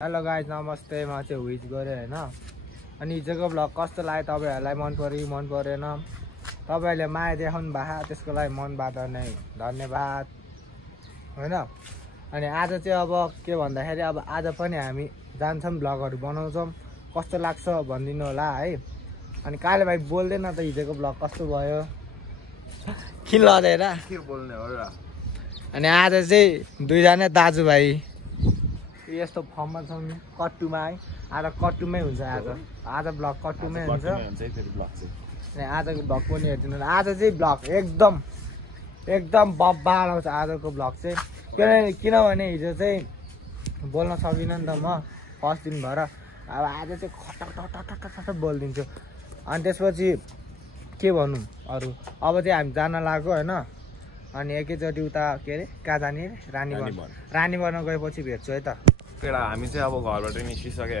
Hello guys नमस्ते म चाहिँ विज गरेँ हैन अनि हिजोको भ्लग कस्तो लाग्यो तपाईहरुलाई मन पर्यो मन परेन तपाईहरुले माया देखाउनु भएको त्यसको लागि मनबाट नै धन्यवाद हैन अनि आज चाहिँ अब के भन्दाखेरि अब आज पनि हामी जान्छौं भ्लगहरु बनाउँछौं कस्तो लाग्छ भनिदिनु होला है अनि काले भाइ बोल्दैन त हिजोको भ्लग कस्तो भयो किन लडेर के बोल्ने हो र अनि आज चाहिँ दुईजना दाजुभाइ यस्तो फर्ममा छौँ कट्टुमा है आज कट्टुमै हुन्छ आज भ्लग कट्टुमै हुन्छ अनि आजको भ्लग पनि हेर्दिनु आज चाहिँ भ्लग एकदम बब्बाल आउँछ आजको भ्लग चाहिँ किनभने हिजो चाहिँ बोल्न सकिनँ नि त म फर्स्ट दिन भएर अब आज चाहिँ खटक बोलिदिन्छु अनि त्यसपछि के भनौँ अरू अब चाहिँ हामी जान लाग्यो होइन अनि एकैचोटि उता के अरे कहाँ जाने रानीवन गएपछि भेट्छु है त केटा हामी चाहिँ अब घरबाट निस्किसक्यो है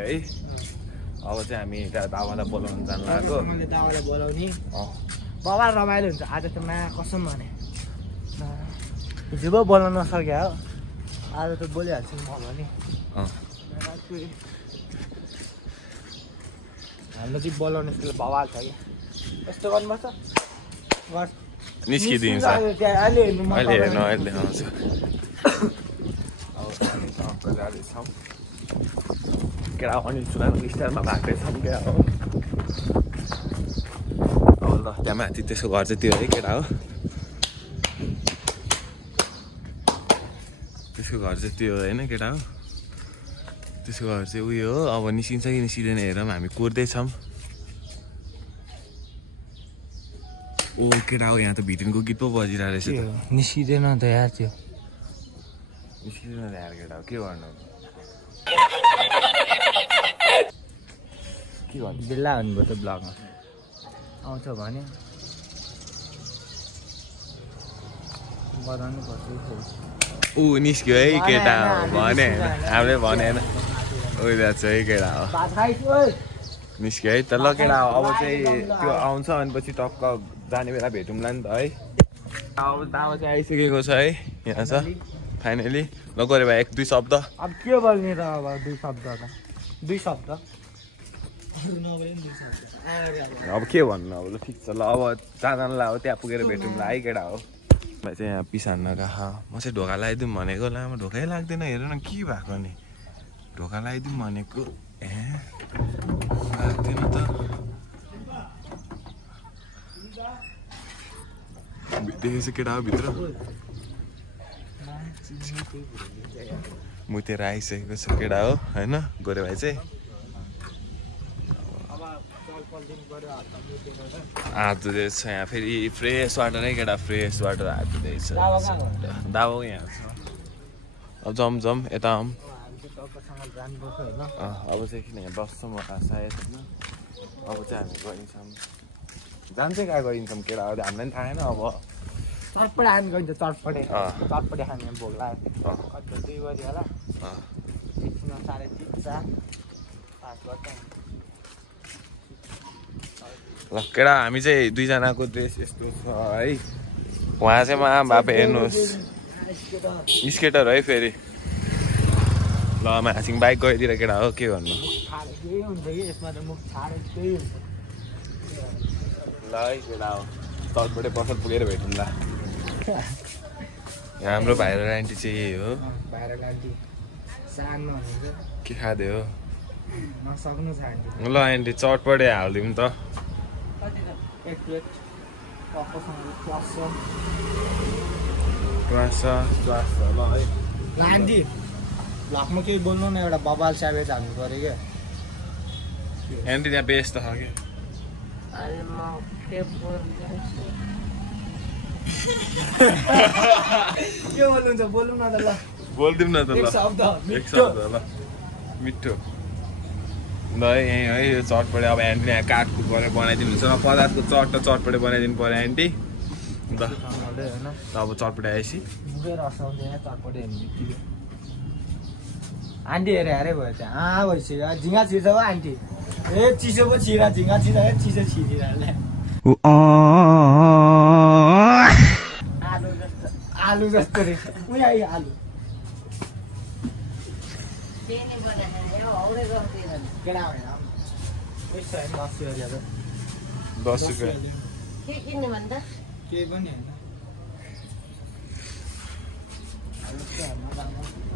अब चाहिँ हामी दावालाई बोलाउनु जानु लाग्यो मैले दावालाई बोलाउने बाबा रमाइलो हुन्छ आज त माया कसम भने हिजो पो बोल्न नसक्यो हो आज त बोलिहाल्छु म भने हाम्रो चाहिँ बोलाउने स्टाइल बवाल छ कि यस्तो गर्नुपर्छ निस्किदिन्छ अहिले हेर्नु अहिले आउँछ केटा अनिल सुनाको स्टाइलमा भएको छौँ क्या हो अब ल त्यहाँ माथि त्यसको घर चाहिँ त्यो है केटा हो त्यसको घर चाहिँ त्यो होइन केटा हो त्यसको घर चाहिँ उयो हो अब निस्किन्छ कि निस्किँदैन हेरौँ हामी कुर्दैछौँ ओ केटा हो यहाँ त भित्रिनको गीत पो बजिरहेको रहेछ त निस्किँदैन त यार त्यो निस्किँदैन यार केटा हो के गर्नु के गर्नु बिल्ला हुनुभयो त ब्लगमा आउँछ भने बनाउनु पर्छ ऊ निस्क्यो है केटा हो भने हामीले भनेन उयो छ है केटा हो निस्क्यो है त ल केटा हो अब चाहिँ त्यो आउँछ अनि पछि टक्क जाने बेला भेटौँला नि त है अब दावा चाहिँ आइसकेको छ है यहाँ छ फाइनली ल गरे भाइ एक दुई शब्द अब के बोल्ने त अब दुई शब्द अब के भन्नु अब ल ठिक छ ल अब जाँदालाई अब त्यहाँ पुगेर भेटौँला है केटा हो भाइ चाहिँ यहाँ पिसान्न गएको म चाहिँ ढोका लगाइदिउँ भनेको लामो ढोकै लाग्दैन हेर न के भएको नि ढोका लगाइदिउँ भनेको लाग्दैन त देखेछ केटा हो भित्र मुतेर आइसकेको छ केटा हो होइन गोरे भाइ चाहिँ हात धुँदैछ यहाँ फेरि फ्रेस वाटर है केटा फ्रेस वाटर हात धुँदैछ दाबो यहाँ छ अब जम यता आऊँ अब चाहिँ किन यहाँ बस्छौँ सायद होइन अब चाहिँ हामी गइन्छौँ जान्छ कहाँ गइन्छौँ केटा हो हामीलाई पनि थाहा छैन अब चटपटे खानु गइन्छ चटपटे खाने भोक लाग्यो कति 2 बजी होला एकछिनमा 3:30 4 ल केटा हामी चाहिँ दुईजनाको ड्रेस यस्तो छ है उहाँ चाहिँ मा बाबा हेर्नुहोस् स्केटर है फेरि ल मासिङ बाइक गइदिएर केटा हो के गर्नु ल है केटा हो तलपट्टि पसल पुगेर भेटौँला यहाँ हाम्रो भाइरल आन्टी चाहिँ यही हो के खाँदै हो ल आन्टी चटपटे हालिदिउँ त ल है आन्टी भ्लगमा केही बोल्नु न एउटा बबाल स्याबेज हाल्नु पऱ्यो क्या आन्टी त्यहाँ बेस त छ क्या के बोल्नुहुन्छ बोल्नु न त ल बोलिदिउँ न त ल एक शब्द ल मिठो ल है यहीँ है यो चटपटे अब आन्टी यहाँ काठको गरेर बनाइदिनु हुन्छ पदार्थको चटपटे बनाइदिनु पऱ्यो आन्टी ल अब चटपटे आएपछि आन्टी हेरे भयो त्यहाँ भइसक्यो झिङ्गा छिर्छ हो आन्टी ए चिसो पो छिरा झिङ्गा छिरा चिसो छिरिरहले आलु जस्तो रहेछ उयो आलु केटा होइन 10 रुपियाँ के किन्ने भन्दा केही पनि होइन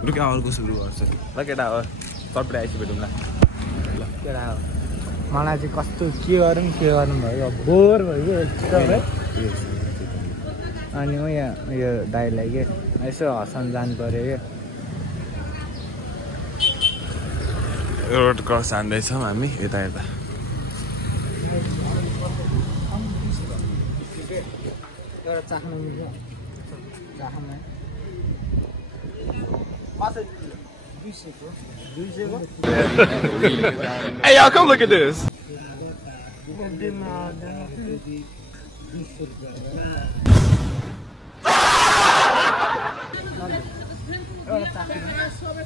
रुक्यो अर्को सुरु गर्छ ल केटा हो तपाईँ आइसु भेटौँ ल केटा हो मलाई चाहिँ कस्तो के गरौँ भयो बोर भयो एकदमै अनि हो यहाँ यो दाइलाई के यसो हँसाउनु जानु पऱ्यो क्या रोड क्रस हान्दैछौँ हामी यता यता एउटा चाख्नु मिल्छ चाख्नु Hey y'all, come look at this.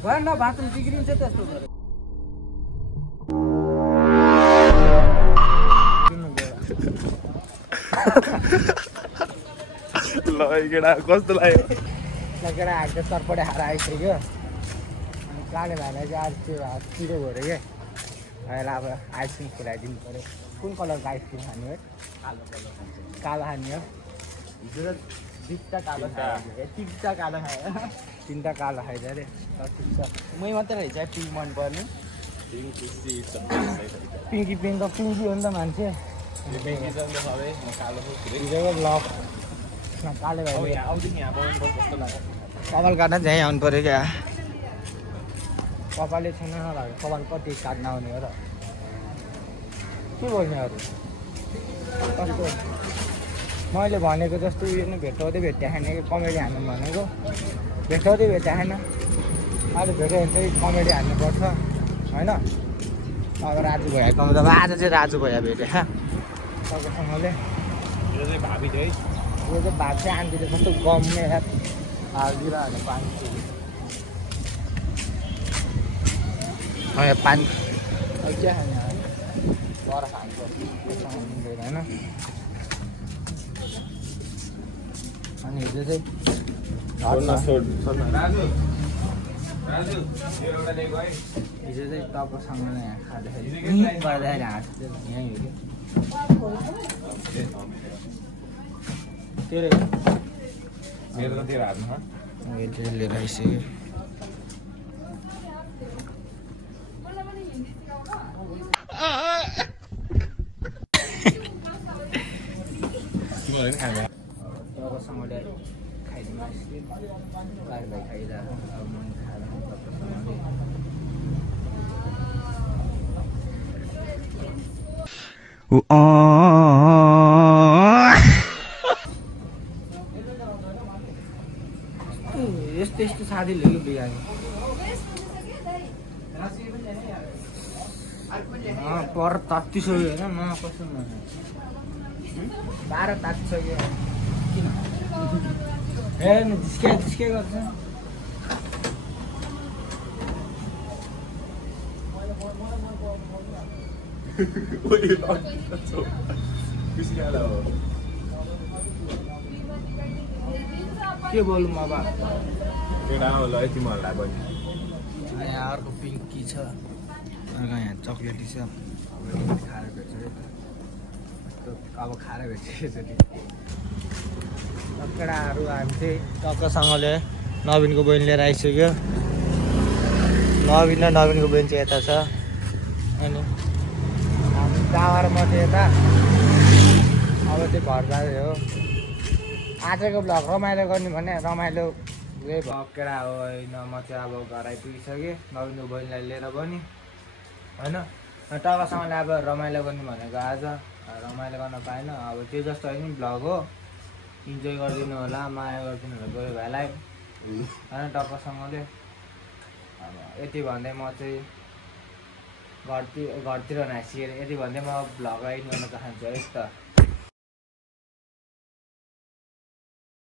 भएन बाथरुम बिग्रिन्छ त्यस्तो ल केटा कस्तो लाग्यो केटा हाल्छ चटपटे हार आइसक्यो अनि काले भाइलाई चाहिँ आज त्यो पिरो भऱ्यो क्या अहिले अब आइसक्रिम खुलाइदिनु पऱ्यो कुन कलरको आइसक्रिम खाने है कालो खाने हो हिजो त दुईवटा कालो खायो तिनवटा कालो खायो तिनवटा कालो खाइदियो अरे ठिक छ मै मात्रै रहेछ पिङ्क मनपर्ने पिङ्की पिङ्क त पिङ्की हो नि त मान्छे हिजोको ब्लग काले भाइ कपाल काट्न चाहिँ आउनु पऱ्यो क्या कपालै छैन नभएको कपाल कति काट्न आउने हो र के बोल्ने अरू कस्तो मैले भनेको जस्तो उयो नै भेट्टाउँदै भेट्टाएन कि कमेडी हान्नु भनेको भेट्टाउँदै भेट्टाएन आज भेट्यो भने चाहिँ कमेडी हान्नुपर्छ होइन अब राजु भैयाको अब आज चाहिँ राजु भैया भेटेँ तपाईँसँगले यो चाहिँ भाबी चाहिँ आन्टीले कस्तो गम्ने हालिदिइरहनु पानी पानी क्या खाने बर खान्छ होइन अनि हिजो चाहिँ हिजो चाहिँ तपाईँसँग यहाँ खाँदाखेरि गर्दाखेरि हाँस्दै यहीँ हो कि लिएर आइसक्यो तपाईँसँगले खाइदिनु आइसक्यो भाइ खाइरहेको अब मैले खाएर तपाईँसँगले यस्तो यस्तो साथी ल्यायो बिगायो पर 3300 होइन न कस्तो न 12 तातिसक्यो किन हे जिस्के गर्छ के बोलौँ अब यति मन लाग्यो यहाँ अर्को पिङ्की छ अर्को यहाँ चक्लेटी छ खाएर भेट्छ अब खाएर भेट्छ यसरी केटाहरू हामी चाहिँ टक्कसँगले नवीनको बहिनी लिएर आइसक्यो नवीन र नवीनको बहिनी चाहिँ यता छ अनि हामी टावर म चाहिँ यता अब चाहिँ घर जाँदै हो आजको ब्लग रमाइलो गर्ने भने रमाइलो उयो केटा हो होइन म चाहिँ अब घर आइपुगिसकेँ नवीनको बहिनीलाई लिएर पनि होइन टक्कसँगले अब रमाइलो गर्ने भनेको आज रमाइलो गर्न पाएन अब त्यो जस्तो होइन ब्लग हो इन्जोय गरिदिनु होला माया गरिदिनु होला गयो भाइलाई होइन टक्कसँगले अब यति भन्दै म चाहिँ घरतिर नासिएर यति भन्दै म भ्लग एडिट गर्न चाहन्छु है त।